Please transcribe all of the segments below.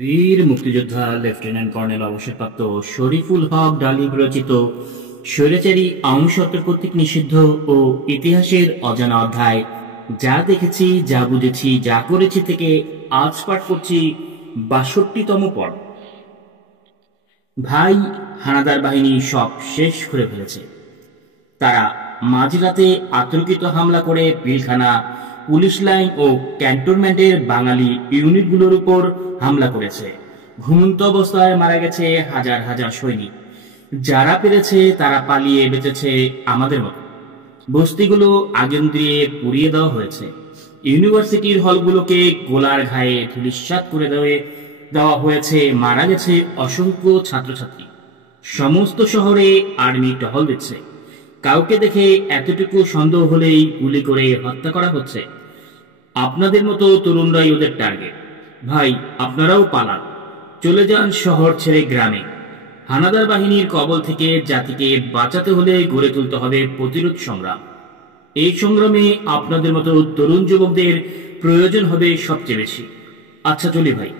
বীর মুক্তিযোদ্ধা lieutenant colonel অবসরপ্রাপ্ত শরীফুল হক ডালিম রচিত স্বৈরাচারী আওয়ামী সরকার কর্তৃক নিষিদ্ধ ও ইতিহাসের অজানা অধ্যায় যা দেখেছি, যা বুঝেছি, যা করেছি থেকে আজ পাঠ করছি ৬২তম পর্ব। ভাই, হানাদার বাহিনী সব শেষ করে ফেলেছে। তারা মাঝরাতে আতর্কিত হামলা করে পিলখানা, পুলিশ লাইন ও ক্যান্টনমেন্টের বাঙালি ইউনিটগুলোর উপর হামলা করেছে। ঘুমন্ত অবস্থায় মারা গেছে হাজার হাজার সৈনিক। যারা পেরেছে তারা পালিয়ে বেঁচেছে আমাদের মতো। বস্তিগুলো আগুন দিয়ে পুড়িয়ে দেওয়া হয়েছে। ইউনিভার্সিটির হলগুলোকে গোলার ঘায়ে ধূলিসাৎ করে দেওয়া হয়েছে। মারা গেছে অসংখ্য ছাত্রছাত্রী। সমস্ত শহরে আর্মি টহল দিচ্ছে। কাউকে দেখে এতটুকু সন্দেহ হলেই গুলি করে হত্যা করা হচ্ছে। আপনাদের মতো তরুণরাই ওদের টার্গেট। ভাই, আপনারাও পালান, চলে যান শহর ছেড়ে গ্রামে। হানাদার বাহিনীর কবল থেকে জাতিকে বাঁচাতে হলে গড়ে তুলতে হবে প্রতিরোধ সংগ্রাম। এই সংগ্রামে আপনাদের মতো তরুণ যুবকদের প্রয়োজন হবে সবচেয়ে বেশি। আচ্ছা চলি ভাই,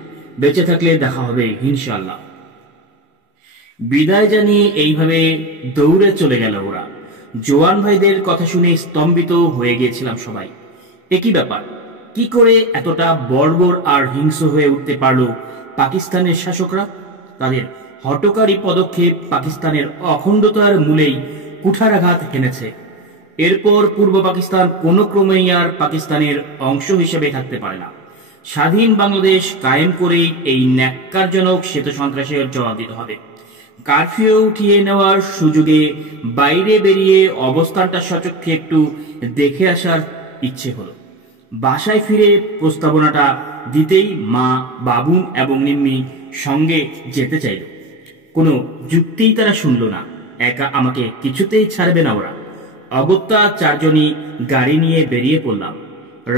বেঁচে থাকলে দেখা হবে ইনশাআল্লাহ। বিদায় জানিয়ে এইভাবে দৌড়ে চলে গেল ওরা। জোয়ান ভাইদের কথা শুনে স্তম্ভিত হয়ে গিয়েছিলাম সবাই। একই ব্যাপার, কি করে এতটা বর্বর আর হিংস্র হয়ে উঠতে পারল পাকিস্তানের শাসকরা? তাদের হঠকারী পদক্ষেপ পাকিস্তানের অখণ্ডতার মূলেই কুঠারাঘাত হেনেছে। এরপর পূর্ব পাকিস্তান কোনো ক্রমেই আর পাকিস্তানের অংশ হিসেবে থাকতে পারে না। স্বাধীন বাংলাদেশ কায়েম করেই এই ন্যাক্কারজনক শ্বেত সন্ত্রাসের জবাব দিতে হবে। কারফিউ উঠিয়ে নেওয়ার সুযোগে বাইরে বেরিয়ে অবস্থানটা সচক্ষে একটু দেখে আসার ইচ্ছে হলো। বাসায় ফিরে প্রস্তাবনাটা দিতেই মা, বাবুন এবং নিম্মি সঙ্গে যেতে চাইল। কোনো যুক্তিই তারা শুনল না। একা আমাকে কিছুতেই ছাড়বে না ওরা। অগত্যা চারজনই গাড়ি নিয়ে বেরিয়ে পড়লাম।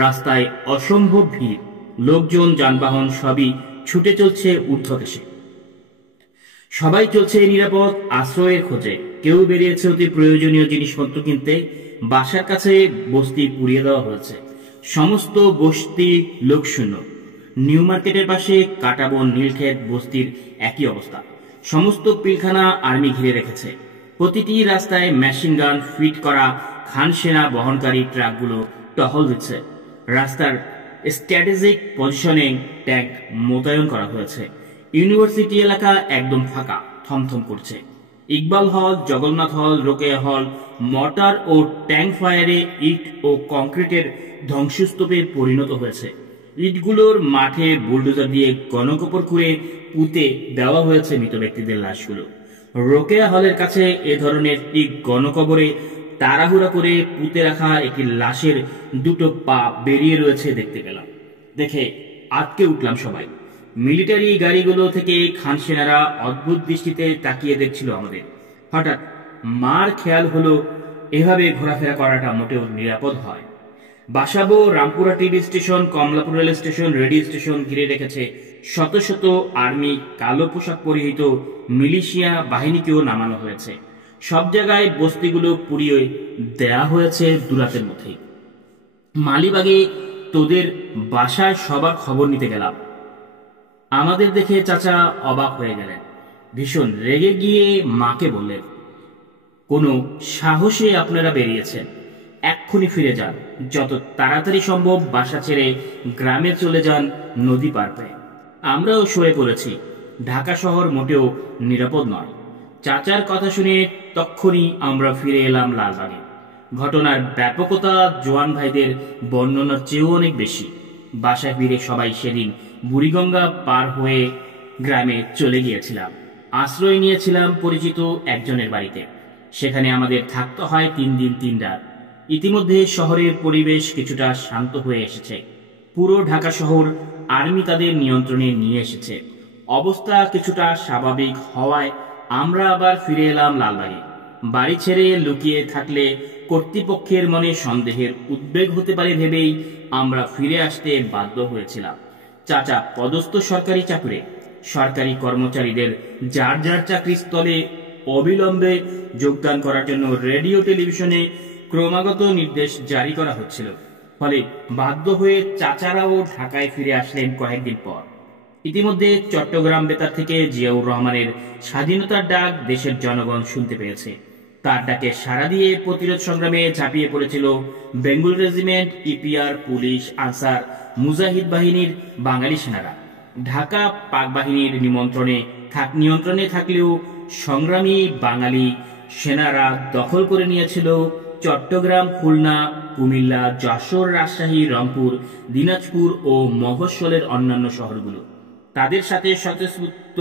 রাস্তায় অসম্ভব ভিড়, লোকজন, যানবাহন সবই ছুটে চলছে ঊর্ধ্বদেশে। সবাই চলছে নিরাপদ আশ্রয়ের খোঁজে। কেউ বেরিয়েছে অতি প্রয়োজনীয় জিনিসপত্র কিনতে। বাসার কাছে বস্তি পুড়িয়ে দেওয়া হয়েছে। সমস্ত বস্তি লোকশূন্য। নিউ মার্কেটের পাশে কাটাবন, নীলক্ষেত বস্তির একই অবস্থা। সমস্ত পিলখানা আর্মি ঘিরে রেখেছে। প্রতিটি রাস্তায় মেশিন গান ফিট করা খান সেনা বহনকারী ট্রাকগুলো টহল দিচ্ছে। রাস্তার স্ট্র্যাটেজিক পজিশনে ট্যাঙ্ক মোতায়েন করা হয়েছে। ইউনিভার্সিটি এলাকা একদম ফাঁকা, থমথম করছে। ইকবাল হল, জগন্নাথ হল, রোকেয়া হল মর্টার ও ট্যাঙ্ক ফায়ারে ইট ও কংক্রিটের ধ্বংসস্তূপে পরিণত হয়েছে। ইটগুলোর মাঠে বুলডোজার দিয়ে গণকবর করে পুঁতে দেওয়া হয়েছে মৃত ব্যক্তিদের লাশগুলো। রোকেয়া হলের কাছে এ ধরনের ঠিক গণকবরে তাড়াহুড়া করে পুঁতে রাখা একটি লাশের দুটো পা বেরিয়ে রয়েছে দেখতে পেলাম। দেখে আটকে উঠলাম সবাই। মিলিটারি গাড়িগুলো থেকে খান সেনারা অদ্ভুত দৃষ্টিতে তাকিয়ে দেখছিল আমাদের। হঠাৎ মার খেয়াল হলো এভাবে ঘোরাফেরা করাটা মোটেও নিরাপদ হয়। Basabo, Rampura TV station, Kamalapur rail station, radio station ঘিরে রেখেছে শত শত আর্মি, কালো পোশাক পরিহিত মিলিশিয়া বাহিনীকেও নামানো হয়েছে। সব জায়গায় বস্তিগুলো পুড়িয়ে দেয়া হয়েছে দুরাতের মধ্যেই। মালিবাগে তোদের বাসায় সবার খবর নিতে গেলাম। আমাদের দেখে চাচা অবাক হয়ে গেলেন। ভীষণ রেগে গিয়ে মাকে বললেন, কোনো সাহসে আপনারা বেরিয়েছেন, এক্ষুনি ফিরে যান। যত তাড়াতাড়ি সম্ভব বাসা ছেড়ে গ্রামে চলে যান নদী পার পেয়ে। আমরাও সরে পড়েছি। ঢাকা শহর মোটেও নিরাপদ নয়। চাচার কথা শুনে তক্ষুনি আমরা ফিরে এলাম লালবাগে। ঘটনার ব্যাপকতা জোয়ান ভাইদের বর্ণনার চেয়েও অনেক বেশি। বাসায় ফিরে সবাই সেদিন বুড়িগঙ্গা পার হয়ে গ্রামে চলে গিয়েছিলাম। আশ্রয় নিয়েছিলাম পরিচিত একজনের বাড়িতে। সেখানে আমাদের থাকতে হয় 3 দিন 3 রাত। ইতিমধ্যে শহরের পরিবেশ কিছুটা শান্ত হয়ে এসেছে। পুরো ঢাকা শহর আর্মি তাদের নিয়ন্ত্রণে নিয়ে এসেছে। অবস্থা কিছুটা স্বাভাবিক হওয়ায় আমরা আবার ফিরে এলাম লালবাগে। বাড়ি ছেড়ে লুকিয়ে থাকলে কর্তৃপক্ষের মনে সন্দেহের উদ্বেগ হতে পারে ভেবেই আমরা ফিরে আসতে বাধ্য হয়েছিলাম। চাচা পদস্থ সরকারি চাকুরে। সরকারি কর্মচারীদের যার যার চাকরি স্থলে অবিলম্বে যোগদান করার জন্য রেডিও টেলিভিশনে ক্রমাগত নির্দেশ জারি করা হচ্ছিল। ফলে বাধ্য হয়ে চাচারাও ঢাকায় ফিরে আসলেন কয়েকদিন পর। ইতিমধ্যে চট্টগ্রাম বেতার থেকে জিয়াউর রহমানের স্বাধীনতার ডাক দেশের জনগণ শুনতে পেয়েছে। তার ডাকে সাড়া দিয়ে প্রতিরোধ সংগ্রামে ঝাঁপিয়ে পড়েছিল Bengal regiment, EPR, police, Ansar, Mujahid বাহিনীর বাঙালি সেনারা। ঢাকা পাক বাহিনীর নিয়ন্ত্রণে থাকলেও সংগ্রামী বাঙালি সেনারা দখল করে নিয়েছিল চট্টগ্রাম, খুলনা, কুমিল্লা, যশোর, রাজশাহী, রংপুর, দিনাজপুর ও মফস্বলের অন্যান্য শহরগুলো। তাদের সাথে স্বতঃস্ফূর্ত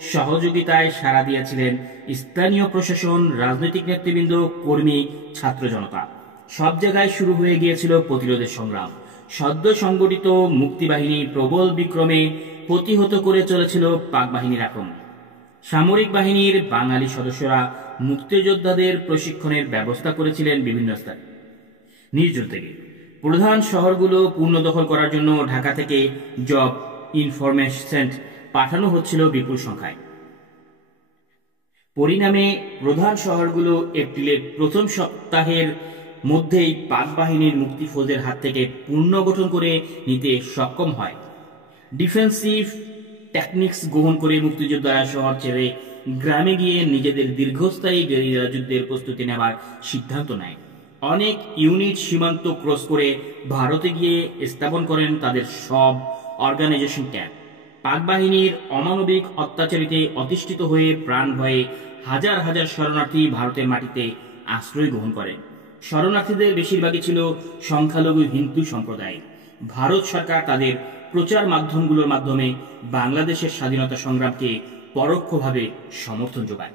সহযোগিতায় সাড়া দিয়েছিলেন স্থানীয় প্রশাসন, রাজনৈতিক নেতৃবৃন্দ, কর্মী, ছাত্র জনতা। সব জায়গায় শুরু হয়ে গিয়েছিল প্রতিরোধের সংগ্রাম। সদ্য সংগঠিত মুক্তিবাহিনী প্রবল বিক্রমে প্রতিহত করে চলেছিল পাক বাহিনীর আক্রমণ। সামরিক বাহিনীর বাঙালি সদস্যরা মুক্তিযোদ্ধাদের প্রশিক্ষণের ব্যবস্থা করেছিলেন বিভিন্ন স্থানে। নির্জন থেকে প্রধান শহরগুলো পূর্ণ দখল করার জন্য ঢাকা থেকে জব ইনফরমেশন পাঠানো হচ্ছিল বিপুল সংখ্যায়। পরিণামে প্রধান শহরগুলো এপ্রিলের প্রথম সপ্তাহের মধ্যেই পাক বাহিনীর মুক্তিফৌজের হাত থেকে পুনর্গঠন করে নিতে সক্ষম হয়। ডিফেন্সিভ টেকনিক্স গ্রহণ করে মুক্তিযোদ্ধারা শহর ছেড়ে গ্রামে গিয়ে নিজেদের দীর্ঘস্থায়ী গেরিলা যুদ্ধের প্রস্তুতি নেওয়ার সিদ্ধান্ত নেয়। অনেক ইউনিট সীমান্ত ক্রস করে ভারতে গিয়ে স্থাপন করেন তাদের সব অর্গানাইজেশন ক্যাম্প। পাক বাহিনীর অমানবিক অত্যাচারিতে অতিষ্ঠিত হয়ে প্রাণ ভয়ে হাজার হাজার শরণার্থী ভারতের মাটিতে আশ্রয় গ্রহণ করেন। শরণার্থীদের বেশিরভাগই ছিল সংখ্যালঘু হিন্দু সম্প্রদায়। ভারত সরকার তাদের প্রচার মাধ্যমগুলোর মাধ্যমে বাংলাদেশের স্বাধীনতা সংগ্রামকে পরোক্ষভাবে সমর্থন যোগায়।